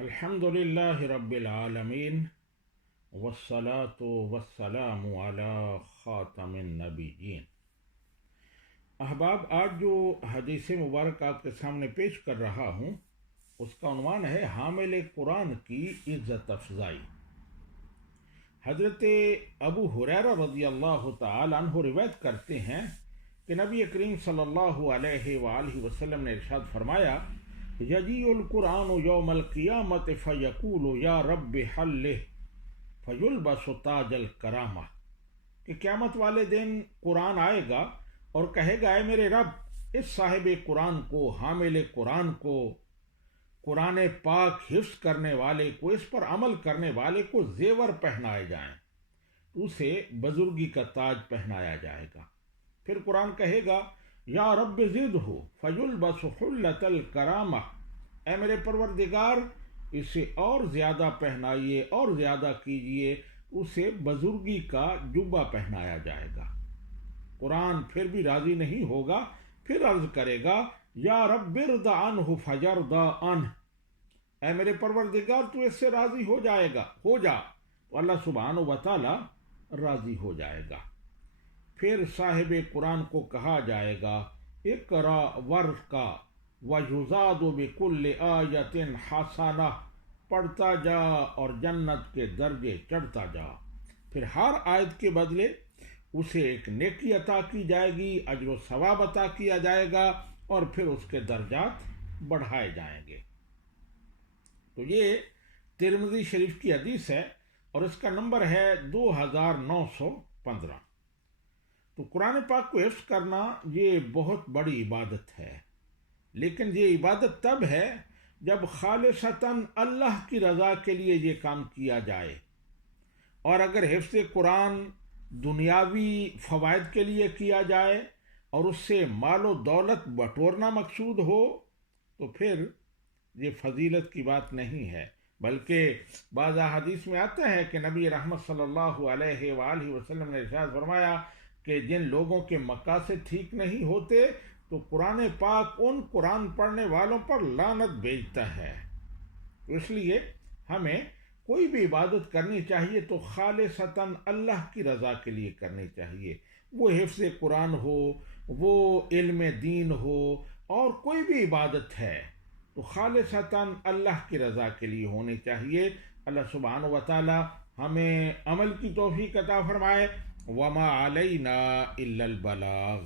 الحمدللہ رب العالمین والصلاة والسلام علی خاتم النبیین۔ احباب، آج جو حدیث مبارک آپ کے سامنے پیش کر رہا ہوں اس کا عنوان ہے حامل قرآن کی عزت افزائی۔ حضرت ابو ہریرہ رضی اللہ تعالی عنہ روایت کرتے ہیں کہ نبی کریم صلی اللہ علیہ وآلہ وسلم نے ارشاد فرمایا، یجیء القرآن یوم القیامت فیقول یا رب حلہ فیلبس تاج الکرامہ، کہ قیامت والے دن قرآن آئے گا اور کہے گا، اے میرے رب، اس صاحب قرآن کو، حامل قرآن کو، قرآن پاک حفظ کرنے والے کو، اس پر عمل کرنے والے کو زیور پہنائے جائیں، اسے بزرگی کا تاج پہنایا جائے گا۔ پھر قرآن کہے گا، یا رب زدہ فیلبس حلۃ الکرامہ، اے میرے پروردگار، اسے اور زیادہ پہنائیے اور زیادہ کیجئے، اسے بزرگی کا جبہ پہنایا جائے گا۔ قرآن پھر بھی راضی نہیں ہوگا، پھر عرض کرے گا، یا رب ارض عنہ فیرضی عنہ، اے میرے پروردگار، تو اس سے راضی ہو جائے گا، ہو جا، تو اللہ سبحانہ و تعالی راضی ہو جائے گا۔ پھر صاحب قرآن کو کہا جائے گا، اقرا ورقا ویزاد بکل آیۃ حسنہ، پڑھتا جا اور جنت کے درجے چڑھتا جا۔ پھر ہر آیت کے بدلے اسے ایک نیکی عطا کی جائے گی، اجر و ثواب عطا کیا جائے گا، اور پھر اس کے درجات بڑھائے جائیں گے۔ تو یہ ترمذی شریف کی حدیث ہے اور اس کا نمبر ہے 2915۔ تو قرآن پاک کو حفظ کرنا یہ بہت بڑی عبادت ہے، لیکن یہ عبادت تب ہے جب خالصتاً اللہ کی رضا کے لیے یہ کام کیا جائے، اور اگر حفظ قرآن دنیاوی فوائد کے لیے کیا جائے اور اس سے مال و دولت بٹورنا مقصود ہو تو پھر یہ فضیلت کی بات نہیں ہے، بلکہ بعض احادیث میں آتا ہے کہ نبی رحمت صلی اللہ علیہ وآلہ وسلم نے ارشاد فرمایا کہ جن لوگوں کے مقاصد ٹھیک نہیں ہوتے تو قرآن پاک ان قرآن پڑھنے والوں پر لعنت بھیجتا ہے۔ تو اس لیے ہمیں کوئی بھی عبادت کرنی چاہیے تو خالصتاً اللہ کی رضا کے لیے کرنی چاہیے، وہ حفظ قرآن ہو، وہ علم دین ہو، اور کوئی بھی عبادت ہے تو خالصتاً اللہ کی رضا کے لیے ہونی چاہیے۔ اللہ سبحانہ و تعالی ہمیں عمل کی توفیق عطا فرمائے۔ وما علینا الا البلاغ۔